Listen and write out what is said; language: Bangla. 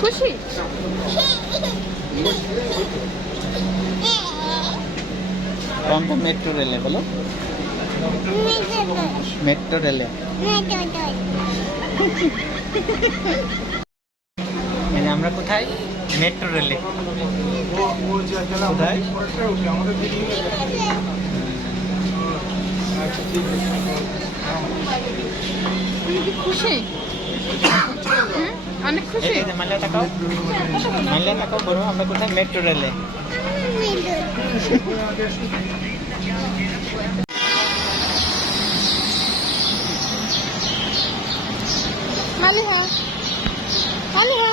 খুশি? কোনটা মেট্রো রেলে বলো? মেট্রো রেলে আমরা কোথায়? মেট্রো রেলে কোথায়? খুশি? অনেক খুশি? মাল্লা তাকাও মাল্লা তাকাও বলো আমরা কোথায়? মেট্রো রেলে। মালিহা মালিহা.